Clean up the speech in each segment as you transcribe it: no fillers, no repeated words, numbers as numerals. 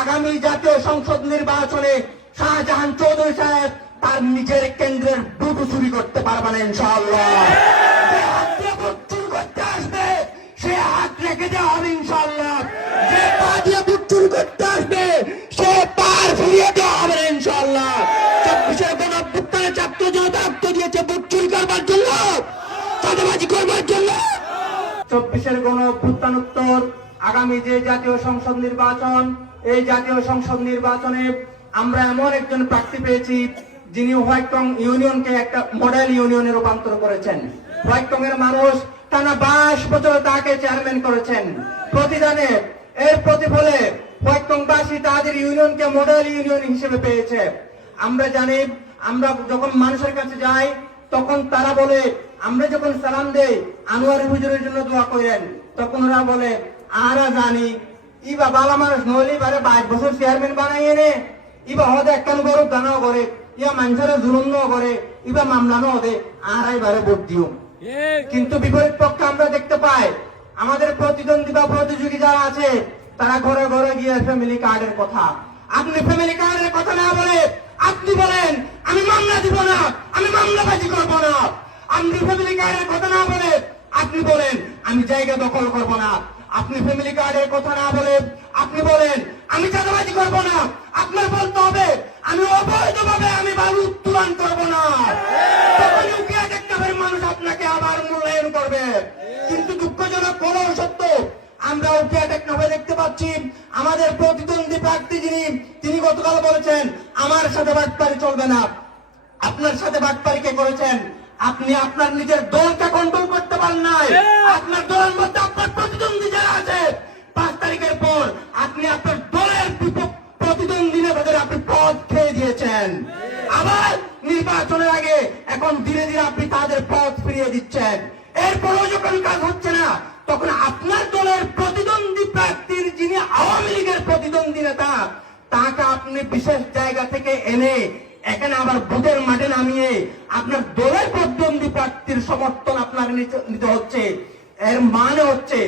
আগামী জাতীয় সংসদ নির্বাচনে শাহজাহান চৌধুরী সাহেব তার নিজের কেন্দ্রের বুটু চুরি করতে পারবে না ইনশাআল্লাহ। যে হাত দিয়ে বুট চুরি করতে আসবে সে হাত রেখে দেওয়া হবে ইনশাআল্লাহ। যে পা দিয়ে বুট চুরি করতে আসবে সে পার ফিরিয়ে দেওয়া হবে ইনশাআল্লাহ। 24-এর গণঅভ্যুত্থানে ছাত্র জনতা রক্ত দিয়েছে বুট চুরি করবার জন্য, চাঁদাবাজি করবার জন্য। 24-এর গণঅভ্যুত্থানোত্তর আগামী যে জাতীয় সংসদ নির্বাচন, এই জাতীয় সংসদ নির্বাচনে আমরা এমন একজন প্রার্থী পেয়েছি যিনি হোয়াইটং ইউনিয়নকে একটা মডেল ইউনিয়নে রূপান্তর করেছেন। হোয়াইটং এর মানুষ টানা 22 বছর তাকে চেয়ারম্যান করেছেন। প্রতিদানে এর প্রতিফলে হোয়াইটংবাসী তাদের ইউনিয়নকে মডেল ইউনিয়ন হিসেবে পেয়েছে। আমরা জানি, আমরা যখন মানুষের কাছে যাই তখন তারা বলে, আমরা যখন সালাম দেই আনোয়ার হুজুরের জন্য দোয়া করেন, তখন ওরা বলে আরা জানি ইবা বালা মানুষ নইলে বারে 22 বছর চেয়ারম্যান বানাইয়ে নে, ইবা হদে একখান গরু দানাও করে, ইয়া মানুষের জুলুম করে, ইবা মামলানো হদে আরাই বারে ভোট দিও। কিন্তু বিপরীত পক্ষে আমরা দেখতে পাই আমাদের প্রতিদ্বন্দ্বী বা প্রতিযোগী যারা আছে তারা ঘরে ঘরে গিয়ে ফ্যামিলি কার্ডের কথা। আপনি ফ্যামিলি কার্ডের কথা না বলে আপনি বলেন আমি মামলা দিব না, আমি মামলাবাজি করবো না। আপনি ফ্যামিলি কার্ডের কথা না বলে আপনি বলেন আমি জায়গা দখল করবো না। আপনি ফ্যামিলি কার্ডের কথা না বলে আপনি বলেন আমি চাঁদাবাজি করবো না। আপনার বলতে হবে আমি অবৈধভাবে আমি বালু উত্তোলন করবো না। মানুষ আপনাকে আবার মূল্যায়ন করবে। কিন্তু দুঃখজনক হলেও সত্য, আমরা উপিয়াটেকনভাবে দেখতে পাচ্ছি আমাদের প্রতিদ্বন্দ্বী প্রার্থী তিনি গতকাল বলেছেন আমার সাথে বাটপারি চলবে না। আপনার সাথে বাটপারি কে করেছেন? আপনি আপনার নিজের দলকে কন্ট্রোল করতে পারেন নাই। আপনার দলের মধ্যে আপনার প্রতিদ্বন্দ্বী যারা আছে 5 তারিখের পর আপনি আপনার দলের প্রতিদ্বন্দ্বী নেতাদের আপনি পদ খেয়ে দিয়েছেন। আবার নির্বাচনের আগে এখন ধীরে ধীরে আপনি তাদের পদ ফিরিয়ে দিচ্ছেন। এরপরেও যখন কাজ হচ্ছে না তখন আপনার দলের প্রতিদ্বন্দ্বী প্রার্থীর যিনি আওয়ামী লীগের প্রতিদ্বন্দ্বী নেতা তাকে আপনি বিশেষ জায়গা থেকে এনে এখানে আবার বুথের মাঠে নামিয়ে আপনার দলের প্রতিদ্বন্দ্বী প্রার্থীর সমর্থন আপনার নিতে হচ্ছে। এর মানে হচ্ছে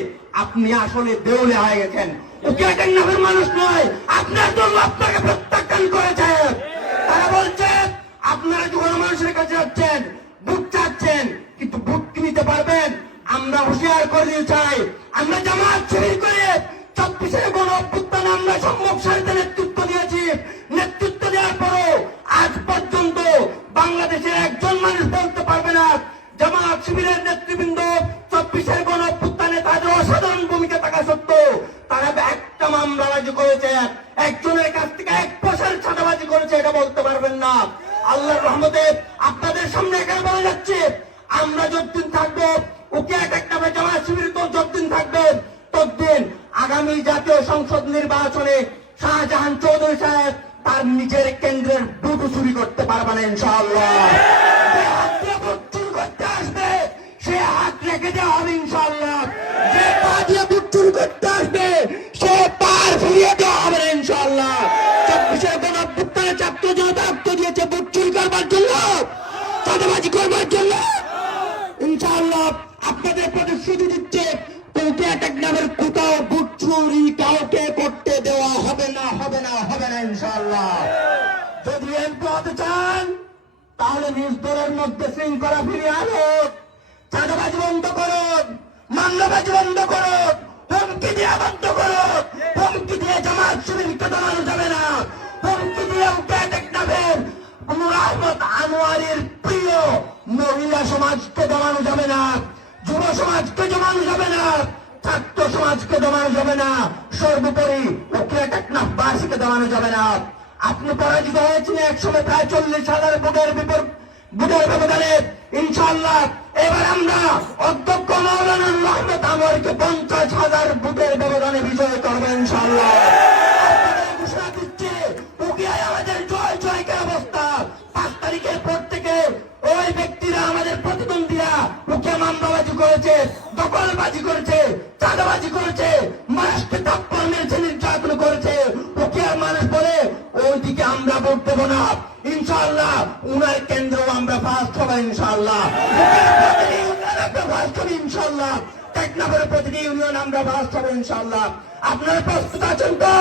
আপনি আসলে দেউলে হয়ে গেছেন। উকিয়াটের নামের মানুষ নয়, আপনার দল আপনাকে প্রত্যাখ্যান করেছে। তারা বলছে আপনারা যখন মানুষের কাছে যাচ্ছেন ভোট চাচ্ছেন, কিন্তু ভোট কি নিতে পারবেন? আমরা হুঁশিয়ার করে দিতে চাই, আমরা জামাত শিবির করে 24-এর গণঅভ্যুত্থানে আমরা সম্মুখ সারিতে নেতৃত্ব দিয়েছি। নেতৃত্ব দেওয়ার পরও আজ পর্যন্ত বাংলাদেশের একজন মানুষ বলতে পারবে না জামাত শিবিরের নেতৃবৃন্দ 24-এর গণঅভ্যুত্থানে তাদের অসাধারণ ভূমিকা থাকা সত্ত্বেও তারা একটা মামলাবাজি করেছে, একজনের কাছ থেকে 1 পয়সার ছাঁদাবাজি করেছে, এটা বলতে পারবেন না। আল্লাহর রহমতে আপনাদের সামনে এখানে বলা যাচ্ছে আমরা যতদিন থাকবো উকিয়াটেকনভাবে জামাত শিবির তো যতদিন থাকবে ততদিন আগামী জাতীয় সংসদ নির্বাচনে শাহজাহান চৌধুরী সাহেব তার নিজের কেন্দ্রের বুটু চুরি করতে পারবে না ইনশাআল্লাহ। যে হাত দিয়ে বুট চুরি করতে আসবে সে হাত রেখে দেওয়া হবে ইনশাআল্লাহ। যে পা দিয়ে বুট চুরি করতে আসবে সে পার ফিরিয়ে দেওয়া হবে ইনশাআল্লাহ। 24-এর গণঅভ্যুত্থানে ছাত্র জনতা রক্ত দিয়েছে বুট চুরি করবার জন্য, চাঁদাবাজি করবার জন্য। ইনশাআল্লাহ আপনাদের প্রতিশ্রুতি দিচ্ছে উপিয়াটেকনভাবের কোথাও বুট চুরি কাউকে করতে দেওয়া হবে না, হবে না, হবে না ইনশাআল্লাহ। যদি এমপি হতে চান তাহলে নিজ দলের মধ্যে শৃঙ্খলা ফিরিয়ে আনুন, চাঁদাবাজি বন্ধ করুন, মামলাবাজি বন্ধ করুন, হুমকি দিয়ে বন্ধ করুন। হুমকি দিয়ে জামাত শিবিরকে দমানো যাবে না। হুমকি দিয়ে উপিয়াটেকনভাবের রহমত আনোয়ারের প্রিয় মহিলা সমাজকে দমানো যাবে না, যুব সমাজকে দমানো যাবে না, ছাত্র সমাজকে দমানো যাবে না, সর্বোপরি উকিয়াটেকনভাবাসীকে দমানো যাবে না। আপনি পরাজিত হয়েছেন একসময় প্রায় 40,000 ভোটের ব্যবধানে। ইনশাআল্লাহ এবার আমরা অধ্যক্ষ মাওলানা রহমত আনোয়ারকে 50,000 ভোটের ব্যবধানে বিজয় করবো ইনশাআল্লাহ। ঘোষণা দিচ্ছে উকিয়ায় আমাদের জয় জয়কার অবস্থা। 5 তারিখের পর থেকে ওই ব্যক্তিরা আমাদের প্রতিদ্বন্দ্বীরা উকিয়া মামলাবাজি করেছে, দখলবাজি করেছে, চাঁদাবাজি করেছে, মানুষকে থাপ্পড় মেরেছে, নির্যাতন করেছে। উকিয়ার মানুষ বলে ওইদিকে আমরা ভোট দেবো না। ইনশাআল্লাহ উনার কেন্দ্রেও আমরা ফার্স্ট হবো ইনশাআল্লাহ। ফার্স্ট হবে ইনশাআল্লাহ। টেকনাফের প্রতিটি ইউনিয়ন আমরা ফার্স্ট হবো ইনশাআল্লাহ। আপনারা প্রস্তুত আছেন তো?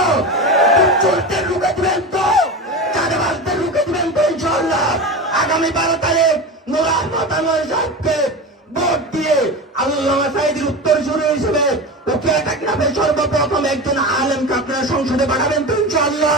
আগামী 12 তারিখ নূর আহমদ আনোয়ার সাহেবকে ভোট দিয়ে আল্লামা সাঈদীর উত্তরসূরি হিসেবে উকিয়া টেকনাফে সর্বপ্রথম একজন আলেমকে আপনারা সংসদে পাঠাবেন তো ইনশাআল্লাহ।